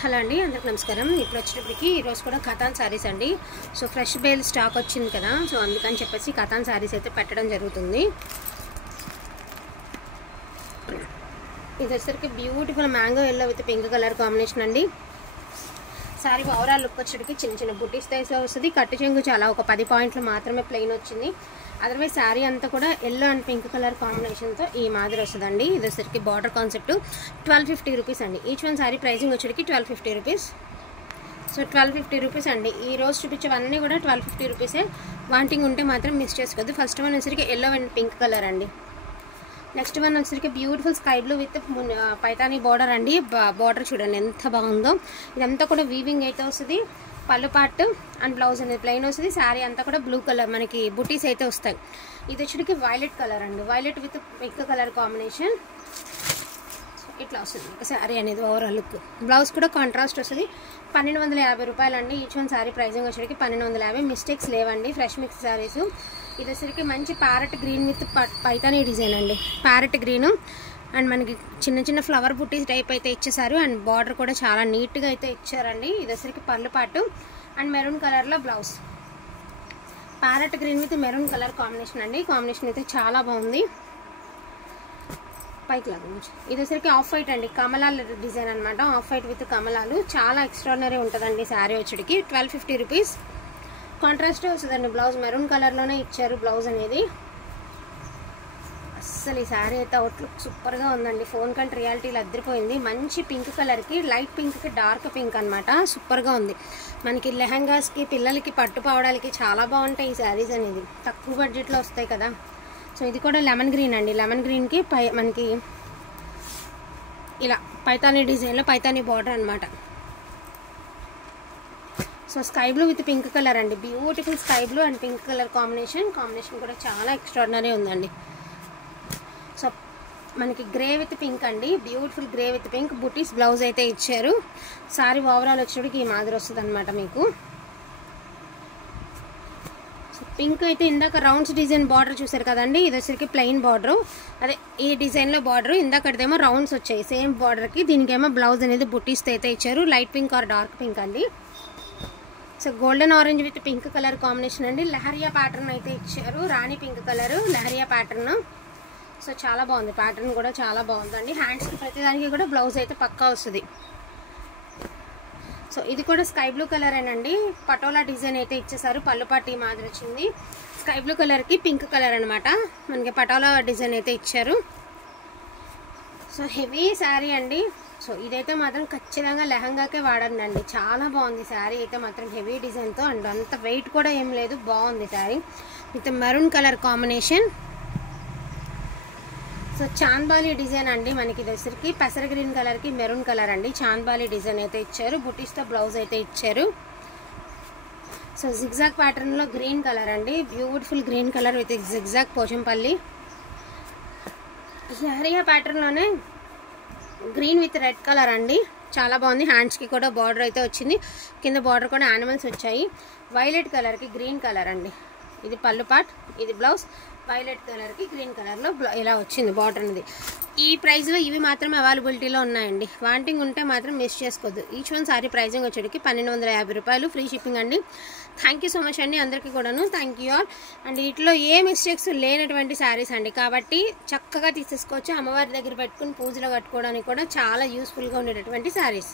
Hello అండి, అందరికి నమస్కారం. ఇప్పుడు వచ్చేటప్పటికి ఈరోజు కూడా కథాన్ శారీస్ అండి. సో ఫ్రెష్ బేల్ స్టాక్ వచ్చింది కదా, సో అందుకని చెప్పేసి కథాన్ శారీస్ అయితే పెట్టడం జరుగుతుంది. ఇది వచ్చేసరికి beautiful mango yellow with pink colour combination అండి. శారీ ఓవరాల్ లుక్ వచ్చేటికి చిన్న చిన్న బుట్టీస్ టైప్స్లో వస్తుంది. కట్టు చెంగు చాలా ఒక 10 పాయింట్లు మాత్రమే ప్లెయిన్ వచ్చింది. అదర్వైజ్ శారీ అంతా కూడా ఎల్లో అండ్ పింక్ కలర్ కాంబినేషన్తో ఈ మాదిరి వస్తుందండి. ఇది వచ్చేసరికి బార్డర్ కాన్సెప్ట్ 1250 రూపీస్ అండి. ఈచ్ వన్ శారీ ప్రైజింగ్ వచ్చేటికి 1250 రూపీస్. సో 1250 రూపీస్ అండి. ఈ రోజు చూపించేవన్నీ కూడా 1250 రూపీసే. వాంటింగ్ ఉంటే మాత్రం మిస్ చేసుకోవద్దు. ఫస్ట్ వన్ వచ్చేసరికి ఎల్లో అండ్ పింక్ కలర్ అండి. నెక్స్ట్ వన్ వచ్చేసరికి beautiful sky blue with Paithani border అండి. బార్డర్ చూడండి ఎంత బాగుందో. ఇదంతా కూడా వీవింగ్ అయితే వస్తుంది. పళ్ళు పార్ట్ అండ్ బ్లౌజ్ అనేది ప్లెయిన్ వస్తుంది. శారీ అంతా కూడా బ్లూ కలర్ మనకి బుటీస్ అయితే వస్తాయి. ఇది వచ్చేటికి వైలెట్ కలర్ అండి. Violet with pink colour combination ఇట్లా వస్తుంది శారీ అనేది ఓవరాల్ లుక్. బ్లౌజ్ కూడా కాంట్రాస్ట్ వస్తుంది. 1250 రూపాయలు అండి. ఈచ్ వన్ శారీ ప్రైజింగ్ వచ్చేటికి 1250. మిస్టేక్స్ లేవండి. Fresh mix saris. ఇది వచ్చేసరికి మంచి parrot green with Paithani design అండి. ప్యారెట్ గ్రీన్ అండ్ మనకి చిన్న చిన్న ఫ్లవర్ బుట్టీస్ టైప్ అయితే ఇచ్చేసారు. అండ్ బార్డర్ కూడా చాలా నీట్గా అయితే ఇచ్చారండి. ఇది వచ్చేసరికి పళ్ళు పాటు అండ్ మెరూన్ కలర్లో blouse. Parrot green with maroon colour combination అండి. కాంబినేషన్ అయితే చాలా బాగుంది. పైకి లాగా ఇది వచ్చేసరికి ఆఫ్ వైట్ అండి. కమలాల డిజైన్ అనమాట. ఆఫ్ వైట్ విత్ కమలాలు చాలా ఎక్స్ట్రాడినరీ ఉంటుందండి శారీ వచ్చేటికి. 1250 రూపీస్. కాంట్రాస్ట్ వస్తుందండి. బ్లౌజ్ మెరూన్ కలర్లోనే ఇచ్చారు బ్లౌజ్ అనేది. అస్సలు ఈ శారీ అయితే అవుట్లుక్ సూపర్గా ఉందండి. ఫోన్ కంటే రియాలిటీలో అద్దరిపోయింది. మంచి పింక్ కలర్కి లైట్ పింక్కి డార్క్ పింక్ అనమాట. సూపర్గా ఉంది. మనకి లెహంగాస్కి పిల్లలకి పట్టుపోవడానికి చాలా బాగుంటాయి ఈ శారీస్ అనేది. తక్కువ బడ్జెట్లో వస్తాయి కదా. సో ఇది కూడా లెమన్ గ్రీన్ అండి. లెమన్ గ్రీన్కి మనకి ఇలా పైతానీ డిజైన్లో పైతానీ బార్డర్ అనమాట. So sky blue with pink colour అండి. Beautiful sky blue and pink colour combination కూడా చాలా ఎక్స్ట్రాడినరీ ఉందండి. సో మనకి గ్రే విత్ పింక్ అండి. బ్యూటిఫుల్ గ్రే విత్ పింక్ బుటీస్ బ్లౌజ్ అయితే ఇచ్చారు. సారీ ఓవరాల్ వచ్చేటికి ఈ మాదిరి వస్తుంది అనమాట మీకు. సో పింక్ అయితే ఇందాక రౌండ్స్ డిజైన్ బార్డర్ చూసారు కదండి. ఇది వచ్చేసరికి ప్లెయిన్ బార్డరు. అదే ఈ డిజైన్లో బార్డరు. ఇందాకదేమో రౌండ్స్ వచ్చాయి సేమ్ బార్డర్కి. దీనికేమో బ్లౌజ్ అనేది బుటీస్ అయితే ఇచ్చారు. Light pink or dark pink అండి. So golden orange with pink colour combination అండి. లహరియా ప్యాటర్న్ అయితే ఇచ్చారు. Rani pink colour lehariya pattern. So చాలా బాగుంది. ప్యాటర్న్ కూడా చాలా బాగుందండి. హ్యాండ్స్కి ప్రతిదానికి కూడా బ్లౌజ్ అయితే పక్కా వస్తుంది. సో ఇది కూడా స్కై బ్లూ కలర్ ఏనండి. పటోలా డిజైన్ అయితే ఇచ్చేసారు. పళ్ళు పట్టి మాదిరి వచ్చింది. స్కై బ్లూ కలర్కి పింక్ కలర్ అనమాట. మనకి పటోలా డిజైన్ అయితే ఇచ్చారు. సో హెవీ శారీ అండి. సో ఇదైతే మాత్రం ఖచ్చితంగా లెహంగాకే వాడండి అండి. చాలా బాగుంది శారీ అయితే మాత్రం హెవీ డిజైన్తో. అండ్ అంత వెయిట్ కూడా ఏం లేదు. బాగుంది sari with maroon colour combination. So chandbali design అండి. మనకి ఇది వచ్చరికి పెసర గ్రీన్ కలర్కి మెరూన్ కలర్ అండి. చాంద్బాలి డిజైన్ అయితే ఇచ్చారు. బుటీస్తో బ్లౌజ్ అయితే ఇచ్చారు. సో జిగ్జాగ్ ప్యాటర్న్లో గ్రీన్ కలర్ అండి. Beautiful green colour with zigzag Pochampally. Lehariya ప్యాటర్న్లోనే గ్రీన్ విత్ రెడ్ కలర్ అండి. చాలా బాగుంది. హ్యాండ్స్కి కూడా బార్డర్ అయితే వచ్చింది. కింద బార్డర్ కూడా యానిమల్స్ వచ్చాయి. వైలెట్ కలర్కి గ్రీన్ కలర్ అండి. ఇది పళ్ళు పార్ట్, ఇది బ్లౌజ్. వైలెట్ కలర్కి గ్రీన్ కలర్లో ఇలా వచ్చింది బార్డర్ అనేది. ఈ ప్రైస్లో ఇవి మాత్రం అవైలబిలిటీలో ఉన్నాయండి. వాంటింగ్ ఉంటే మాత్రం మిస్ చేసుకోవద్దు. ఈచ్ వన్ సారీ ప్రైజింగ్ వచ్చేటికి 1250 రూపాయలు. ఫ్రీ షిప్పింగ్ అండి. థ్యాంక్ యూ సో మచ్ అండి అందరికీ కూడాను. Thank you all. అండ్ వీటిలో ఏ మిస్టేక్స్ లేనటువంటి శారీస్ అండి. కాబట్టి చక్కగా తీసేసుకోవచ్చు. అమ్మవారి దగ్గర పెట్టుకుని పూజలో కట్టుకోవడానికి కూడా చాలా యూస్ఫుల్గా ఉండేటటువంటి శారీస్.